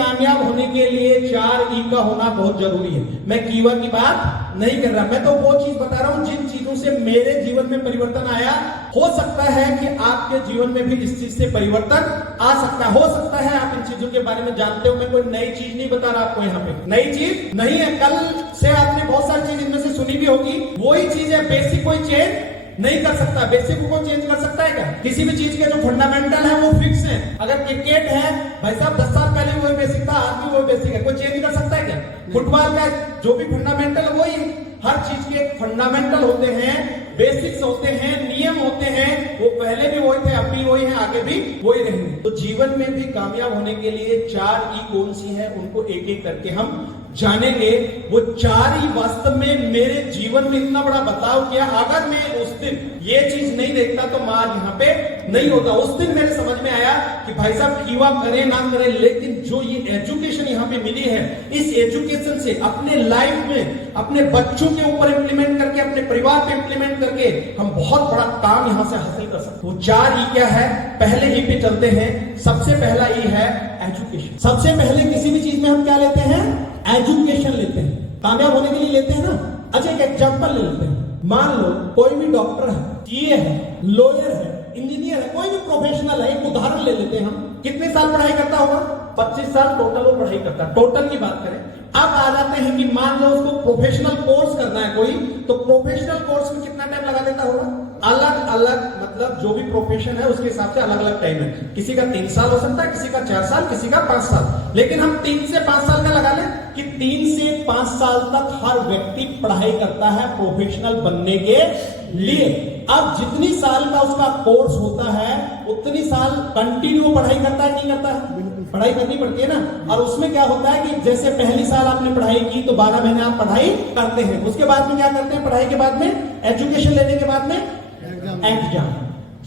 कामयाब होने के लिए 4 ई का होना बहुत जरूरी है। मैं कीवर्ड की बात नहीं कर रहा, मैं तो वो चीज बता रहा हूं जिन चीजों से मेरे जीवन में परिवर्तन आया। हो सकता है कि आपके जीवन में भी इस चीज से परिवर्तन आ सकता है। हो सकता है आप इन चीजों के बारे में जानते हो। मैं कोई नई चीज नहीं बता रहा आपको, यहाँ पे नई चीज नहीं है। कल से आपने बहुत सारी चीज इनमें से सुनी भी होगी। वही चीज है, बेसिक कोई चेंज नहीं कर सकता। बेसिक को चेंज कर सकता है क्या? किसी भी चीज के जो फंडामेंटल है वो फिक्स है। अगर क्रिकेट है भाई साहब 10 साल पहले वही बेसिक था, आज भी वही बेसिक है। कोई चेंज कर सकता है क्या? फुटबॉल का जो भी फंडामेंटल है वही है। हर चीज के फंडामेंटल होते हैं, बेसिक्स होते हैं, नियम होते हैं। वो पहले भी वही थे, अब भी वही है, आगे भी वही रहेंगे। तो जीवन में भी कामयाब होने के लिए 4 ई कौन सी है उनको एक एक करके हम जानेंगे। वो 4 ई वास्तव में मेरे जीवन में इतना बड़ा बदलाव किया। अगर मैं उस दिन ये चीज नहीं देखता तो मैं यहाँ पे नहीं होता। उस दिन मेरे समझ में आया कि भाई साहब कीवा करें ना करें, लेकिन जो ये एजुकेशन यहाँ पे मिली है, इस एजुकेशन से अपने लाइफ में अपने बच्चों के ऊपर इंप्लीमेंट करके, अपने परिवार पे इंप्लीमेंट करके हम बहुत बड़ा काम यहाँ से हासिल कर सकते हैं। वो 4 ई क्या है, पहले ई पे चलते हैं। सबसे पहला ई है एजुकेशन। सबसे पहले किसी भी चीज में हम क्या लेते हैं? एजुकेशन लेते हैं। कामयाब होने के लिए लेते हैं ना। अच्छा एक एग्जांपल ले लेते हैं। मान लो कोई भी डॉक्टर है, सीए है, लॉयर है, इंजीनियर है, कोई भी प्रोफेशनल है। एक उदाहरण ले लेते हैं हम। कितने साल पढ़ाई करता होगा? 25 साल टोटल वो पढ़ाई करता है। टोटल की बात करें। अब आ जाते हैं कि मान लो उसको प्रोफेशनल कोर्स करना है कोई, तो प्रोफेशनल कोर्स में कितना टाइम लगा देता होगा? अलग अलग, मतलब जो भी प्रोफेशन है उसके हिसाब से अलग अलग टाइम है। किसी का 3 साल हो सकता है, किसी का 4 साल, किसी का 5 साल। लेकिन हम 3 से 5 साल का लगा लें कि 3 से 5 साल तक हर व्यक्ति पढ़ाई करता है प्रोफेशनल बनने के लिए। अब जितनी साल का उसका कोर्स होता है उतनी साल कंटिन्यू पढ़ाई करता है, नहीं करता है? पढ़ाई करनी पड़ती है ना। और उसमें क्या होता है कि जैसे पहली साल आपने पढ़ाई की तो 12 महीने आप पढ़ाई करते हैं। उसके बाद में क्या करते हैं? पढ़ाई के बाद में, एजुकेशन लेने के बाद में एग्जाम।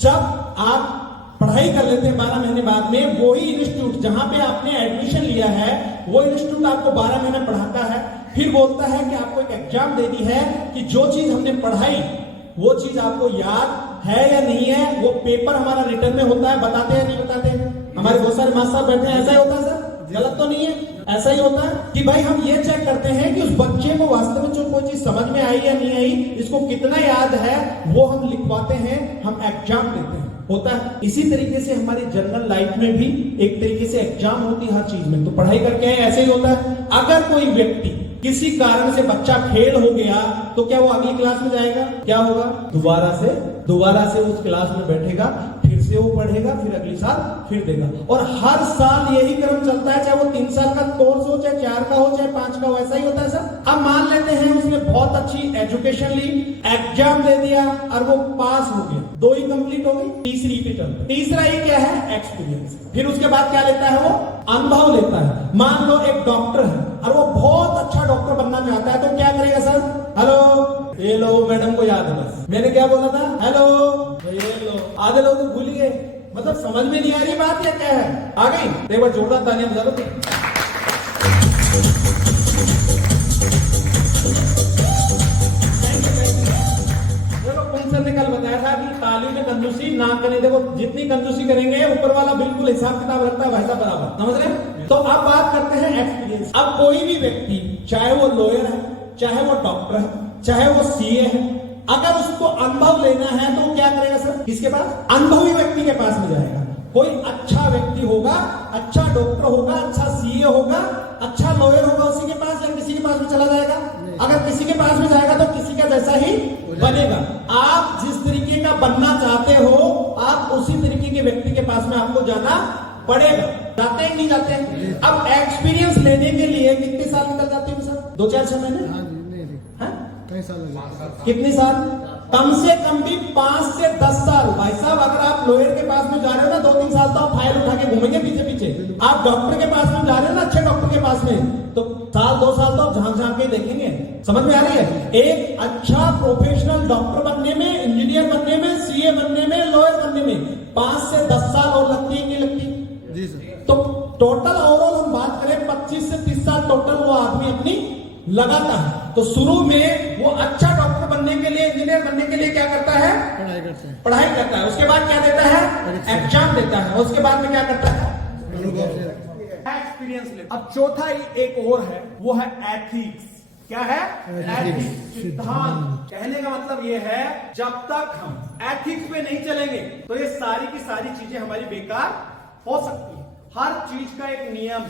जब आप पढ़ाई कर लेते हैं 12 महीने बाद में, वही इंस्टीट्यूट जहां पे आपने एडमिशन लिया है वो इंस्टीट्यूट आपको 12 महीने पढ़ाता है। फिर बोलता है कि आपको एक एग्जाम देनी है कि जो चीज हमने पढ़ाई वो चीज आपको याद है या नहीं है। वो पेपर हमारा रिटर्न में होता है, बताते हैं नहीं बताते हैं? हमारे बहुत सारे मास्टर साहब बैठे हैं, ऐसा ही होता है सर? गलत तो नहीं है? ऐसा ही होता है कि भाई हम ये चेक करते हैं कि उस बच्चे को वास्तव में जो कोई चीज समझ में आई या नहीं आई, इसको कितना याद है, वो हम लिखवाते हैं, हम एग्जाम देते हैं। होता है इसी तरीके से हमारी जनरल लाइफ में भी एक तरीके से एग्जाम होती है हर चीज में। तो पढ़ाई करके आए, ऐसे ही होता है। अगर कोई व्यक्ति किसी कारण से बच्चा फेल हो गया तो क्या वो अगली क्लास में जाएगा? क्या होगा? दोबारा से उस क्लास में बैठेगा, फिर से वो पढ़ेगा, फिर अगली साल फिर देगा। और हर साल यही क्रम चलता है, चाहे वो 3 साल का कोर्स हो, चाहे 4 का हो, चाहे 5 का हो, ऐसा ही होता है सर। अब मान लेते हैं उसने बहुत अच्छी एजुकेशन ली, एग्जाम दे दिया और वो पास हो गया, 2 ही कंप्लीट हो गई। तीसरी पे चलते। तीसरा ही क्या है? एक्सपीरियंस। फिर उसके बाद क्या लेता है? वो अनुभव लेता है। मान लो एक डॉक्टर है और वो बहुत अच्छा डॉक्टर बनना चाहता है, तो क्या करेगा सर? हेलो, ये लो, मैडम को याद है बस मैंने क्या बोला था, हेलो, ये लो। आधे लोग तो भूल गए, मतलब समझ में नहीं आ रही बात या क्या है? आ गई? एक बार जोरदार तालियां बजा दो। सर ने कल बताया था कि तालीम में कंजूसी ना करें। देखो जितनी कंजूसी करेंगे ऊपर वाला बिल्कुल हिसाब किताब रखता है भाई साहब बराबर, समझ रहे? तो अब बात करते हैं एक्सपीरियंस। अब कोई भी व्यक्ति, चाहे वो लॉयर है, चाहे वो डॉक्टर है, चाहे वो सीए है, अगर उसको अनुभव लेना है तो क्या करेगा सर? किसके पास? अनुभवी व्यक्ति के पास में जाएगा। कोई अच्छा व्यक्ति होगा, अच्छा डॉक्टर होगा, अच्छा सीए होगा, अच्छा लॉयर होगा, उसी के पास या किसी के पास में चला जाएगा? अगर किसी के पास में जाएगा तो किसी का जैसा ही बनेगा। आप जिस तरीके का बनना चाहते हो, आप उसी तरीके के व्यक्ति के पास में आपको जाना पड़ेगा। जाते हैं नहीं जाते हैं? अब एक्सपीरियंस लेने के लिए कितने साल निकल जाते हैं सर? 2-4-6 महीने? कितने साल? कम से कम भी 5 से 10 साल। भाई साहब अगर आप लॉयर के पास में जा रहे हो ना 2-3 साल तो आप फाइल उठा के घूमेंगे पीछे पीछे। आप डॉक्टर के पास में जा रहे हो ना, अच्छे डॉक्टर के पास में, तो 1-2 साल तो आप झांक झांक के देखेंगे। समझ में आ रही है? एक अच्छा प्रोफेशनल डॉक्टर बनने में, इंजीनियर बनने में, सीए बनने में, लॉयर बनने में 5 से 10 साल और लगती है, नहीं लगती? जी सर। तो टोटल ओवरऑल हम बात करें 25 से 30 साल टोटल वो आदमी अपनी लगाता है। तो शुरू में वो अच्छा डॉक्टर बनने के लिए, इंजीनियर बनने के लिए क्या करता है? पढ़ाई करता है। उसके बाद क्या देता है? एग्जाम देता है। उसके बाद में क्या करता है? एक्सपीरियंस ले। अब चौथा एक और है, वो है एथिक्स। क्या है? एथिक्स, सिद्धांत। कहने का मतलब ये है, जब तक हम एथिक्स पे नहीं चलेंगे तो ये सारी की सारी चीजें हमारी बेकार हो सकती है। हर चीज का एक नियम।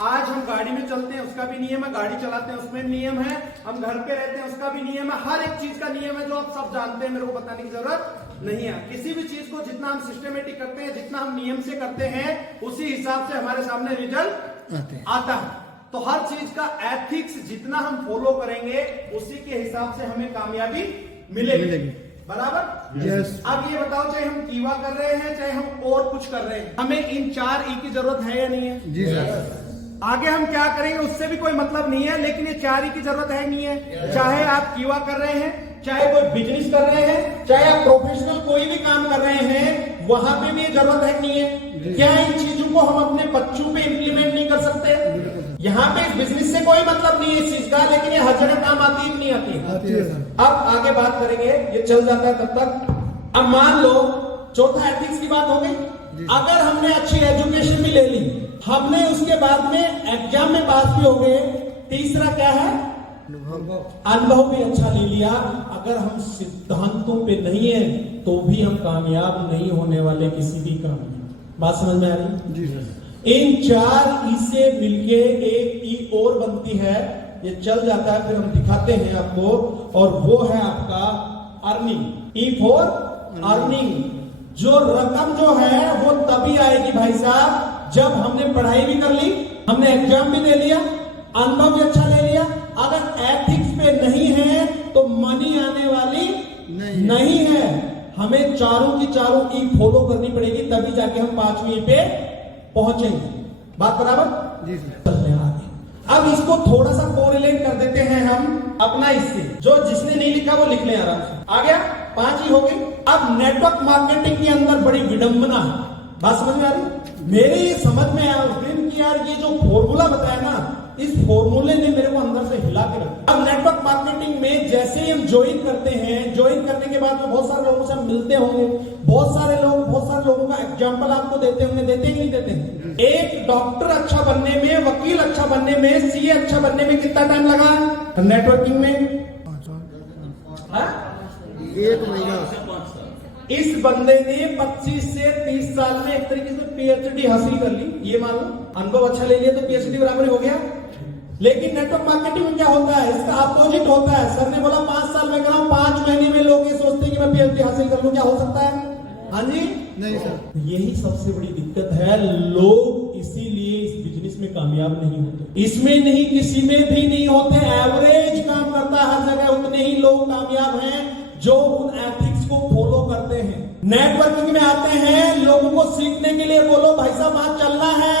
आज हम गाड़ी में चलते हैं, उसका भी नियम है। गाड़ी चलाते हैं, उसमें नियम है। हम घर पे रहते हैं, उसका भी नियम है। हर एक चीज का नियम है जो आप सब जानते हैं, मेरे को बताने की जरूरत नहीं है। किसी भी चीज को जितना हम सिस्टमेटिक करते हैं, जितना हम नियम से करते हैं, उसी हिसाब से हमारे सामने रिजल्ट आता है। तो हर चीज का एथिक्स जितना हम फॉलो करेंगे, उसी के हिसाब से हमें कामयाबी मिलेगी। बराबर? यस। अब ये बताओ, चाहे हम कीवा कर रहे हैं, चाहे हम और कुछ कर रहे हैं, हमें इन 4 ई की जरूरत है या नहीं है? जी सर। आगे हम क्या करेंगे उससे भी कोई मतलब नहीं है, लेकिन ये 4 ई की जरूरत है नहीं है? चाहे आप कीवा कर रहे हैं, चाहे कोई बिजनेस कर रहे हैं, चाहे आप प्रोफेशनल कोई भी काम कर रहे हैं, वहां पे भी ये जरूरत है नहीं है? क्या इन चीजों को हम अपने बच्चों पे इंप्लीमेंट नहीं कर सकते? यहाँ पे इस बिजनेस से कोई मतलब नहीं है इस चीज का, लेकिन ये हर जगह काम आती है कि नहीं आती है? आती है सर। अब आगे बात करेंगे, ये चल जाता है तब तक। अब मान लो चौथा एथिक्स की बात हो गई। अगर हमने अच्छी एजुकेशन भी ले ली, हमने उसके बाद में एग्जाम में पास भी हो गए, तीसरा क्या है? अनुभव भी अच्छा ले लिया, अगर हम सिद्धांतों पे नहीं है तो भी हम कामयाब नहीं होने वाले किसी भी काम में। बात समझ में आ रही? जी सर। इन 4 ई से मिलके एक ई और बनती है, ये चल जाता है, फिर हम दिखाते हैं आपको, और वो है आपका अर्निंग। E for earning. जो रकम जो है वो तभी आएगी भाई साहब, जब हमने पढ़ाई भी कर ली, हमने एग्जाम भी दे लिया, अनुभव भी अच्छा ले लिया। अगर एथिक्स पे नहीं है तो मनी आने वाली नहीं है। हमें चारों की चारों ई फॉलो करनी पड़ेगी, तभी जाके हम 5वीं पे पहुंचेंगे। बात बराबर? जी सर। चलते हैं आगे। अब इसको थोड़ा सा कोरिलेट कर देते हैं हम अपना इससे, जो जिसने नहीं लिखा वो लिख ले आराम से। आ गया? 5 ही हो गई। अब नेटवर्क मार्केटिंग के अंदर बड़ी विडंबना है। बात समझ में आ रही? मेरी समझ में आया उस दिन की यार, ये जो फॉर्मूला बताया ना, इस फॉर्मूले ने मेरे को अंदर से हिला के रखा। अब नेटवर्क मार्केटिंग में जैसे ही हम ज्वाइन करते हैं, ज्वाइन करने के बाद में बहुत सारे लोगों से मिलते होंगे, बहुत सारे लोगों का एग्जांपल आपको देते होंगे, देते ही नहीं देते? एक डॉक्टर अच्छा बनने में, वकील अच्छा बनने में, सीए अच्छा बनने में कितना टाइम लगा नेटवर्किंग में? 1 महीना। इस बंदे ने 25 से 30 साल में एक तरीके से पीएचडी हासिल कर ली। ये मान लो अनुभव अच्छा ले लिया तो पीएचडी बराबर हो गया। लेकिन नेटवर्क मार्केटिंग में क्या होता है? इसका अपोजिट होता है। सर ने बोला 5 साल में कराऊं, 5 महीने में लोग ये सोचते हैं कि मैं पीएचडी हासिल कर लूं। क्या हो सकता है? हाँ जी? नहीं सर। यही सबसे बड़ी दिक्कत है। लोग इसीलिए इस बिजनेस में कामयाब नहीं होते। इसमें नहीं, किसी में भी नहीं होते। एवरेज काम करता है हर जगह, उतने ही लोग कामयाब हैं जो उन एथिक्स को फॉलो करते हैं। नेटवर्किंग में आते हैं, लोगों को सीखने के लिए बोलो भाई साहब वहां चलना है,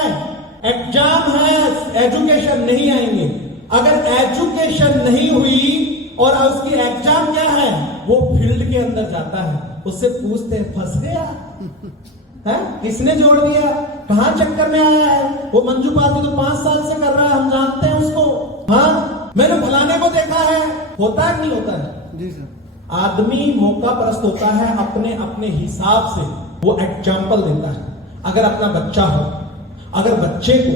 एग्जाम है, एजुकेशन नहीं आएंगे। अगर एजुकेशन नहीं हुई और उसकी एग्जाम क्या है, वो फील्ड के अंदर जाता है, उससे पूछते हैं फंस गया है? किसने जोड़ दिया? कहां चक्कर में आया है? वो मंजू पाती तो 5 साल से कर रहा है, हम जानते हैं उसको। हाँ, मैंने फलाने को देखा है। होता है नहीं होता है? जी सर। आदमी मौका परस्त होता है, अपने अपने हिसाब से वो एग्जाम्पल देता है। अगर अपना बच्चा हो, अगर बच्चे को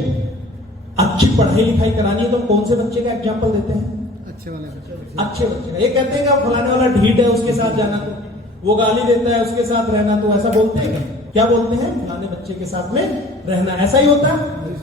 अच्छी पढ़ाई लिखाई करानी है तो कौन से बच्चे का एग्जाम्पल देते हैं? अच्छे वाले। अच्छे बच्चे का। ये कहते हैं कि फलाने वाला ढीठ है, उसके साथ जाना, तो वो गाली देता है, उसके साथ रहना, तो ऐसा बोलते हैं क्या बोलते हैं? फलाने बच्चे के साथ में रहना, ऐसा ही होता है।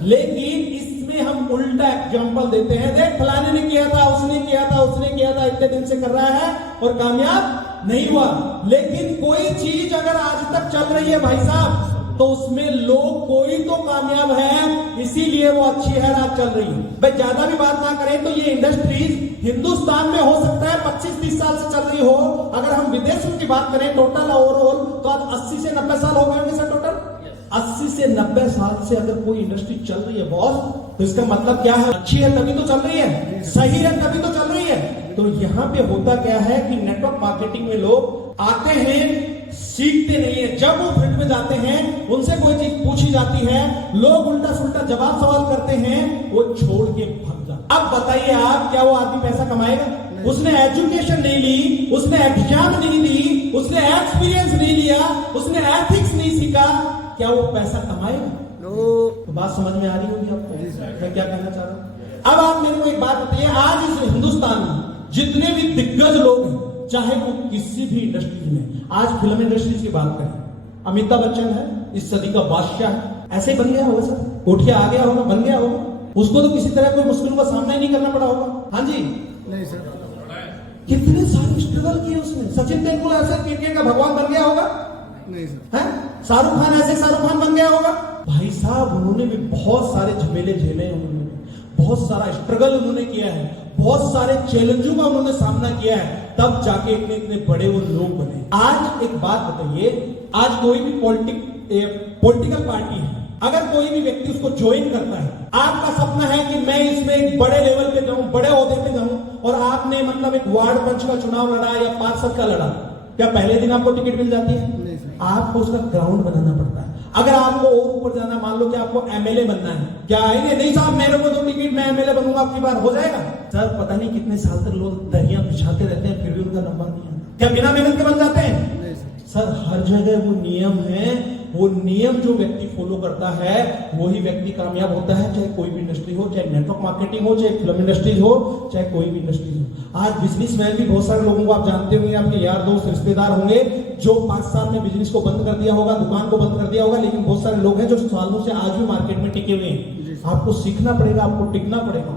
लेकिन इसमें हम उल्टा एग्जाम्पल देते हैं, देख फलाने ने किया था, उसने किया था, उसने किया था, इतने दिन से कर रहा है और कामयाब नहीं हुआ। लेकिन कोई चीज अगर आज तक चल रही है भाई साहब, तो उसमें लोग कोई तो कामयाब है, इसीलिए वो अच्छी है, रात चल रही है। भाई ज्यादा भी बात ना करें तो ये इंडस्ट्रीज हिंदुस्तान में हो सकता है 25-30 साल से चल रही हो। अगर हम विदेशों की बात करें टोटल ओवरऑल, तो आज 80 से 90 साल हो गए होंगे सर टोटल। 80 से 90 साल से अगर कोई इंडस्ट्री चल रही है बॉस, तो इसका मतलब क्या है? अच्छी है तभी तो चल रही है, सही है तभी तो चल रही है। तो यहाँ पे होता क्या है कि नेटवर्क मार्केटिंग में लोग आते हैं, सीखते नहीं है। जब वो फील्ड में जाते हैं, उनसे कोई चीज पूछी जाती है, लोग उल्टा सुल्टा जवाब सवाल करते हैं, वो छोड़ के भाग जाते। अब बताइए आप, क्या वो आदमी पैसा कमाएगा? उसने एजुकेशन नहीं ली, उसने एग्जाम नहीं दी, उसने एक्सपीरियंस नहीं लिया, उसने एथिक्स नहीं सीखा, क्या वो पैसा कमाएगा? तो बात समझ में आ रही होगी आपको जी सर। मैं क्या कहना चाह रहा हूं। अब आप मेरे को एक बात बताइए, आज इस हिंदुस्तान में जितने भी दिग्गज लोग हैं, चाहे वो किसी भी इंडस्ट्री में, आज फिल्म इंडस्ट्रीज की बात करें, अमिताभ बच्चन है इस सदी का बादशाह है, ऐसे ही बन गया होगा सर, उठ के आ गया होगा, बन गया होगा, उसको तो किसी तरह कोई मुश्किलों का सामना ही नहीं करना पड़ा होगा। हाँ जी, नहीं सर। कितने सारे स्ट्रगल किए उसने। सचिन तेंदुलकर ऐसे क्रिकेट का भगवान बन गया होगा नहीं सर। है, शाहरुख खान ऐसे शाहरुख खान बन गया होगा। भाई साहब उन्होंने भी बहुत सारे झमेले झेले हैं, उन्होंने बहुत सारा स्ट्रगल उन्होंने किया है, बहुत सारे चैलेंजों का उन्होंने सामना किया है, तब जाके इतने इतने बड़े वो लोग बने। आज एक बात बताइए, आज कोई भी पॉलिटिकल पार्टी है, अगर कोई भी व्यक्ति उसको ज्वाइन करता है, आपका सपना है कि मैं इसमें एक बड़े लेवल पे जाऊं, बड़े ओहदे पे जाऊं, और आपने मतलब एक वार्ड पंच का चुनाव लड़ा या पार्षद का लड़ा, क्या पहले दिन आपको टिकट मिल जाती है? नहीं सर। आपको उसका ग्राउंड बनाना पड़ता है। अगर आपको और ऊपर जाना, मान लो कि आपको एमएलए बनना है, क्या आएंगे? नहीं साहब मेरे को दो टिकट, मैं एमएलए बनूंगा आपकी बार, हो जाएगा? सर पता नहीं कितने साल तक लोग दहिया बिछाते रहते हैं, फिर भी उनका नंबर नहीं आता। क्या बिना मेहनत के बन जाते हैं? नहीं सर। सर हर जगह वो नियम है, वो नियम जो व्यक्ति फॉलो करता है वही व्यक्ति कामयाब होता है, चाहे कोई भी इंडस्ट्री हो, चाहे नेटवर्क मार्केटिंग हो, चाहे फिल्म इंडस्ट्रीज हो, चाहे कोई भी इंडस्ट्रीज हो। आज बिजनेसमैन भी बहुत सारे लोगों को आप जानते होंगे, आपके यार दोस्त रिश्तेदार होंगे जो 5 साल में बिजनेस को बंद कर दिया होगा, दुकान को बंद कर दिया होगा, लेकिन बहुत सारे लोग हैं जो सालों से आज भी मार्केट में टिके हुए हैं। आपको सीखना पड़ेगा, आपको टिकना पड़ेगा।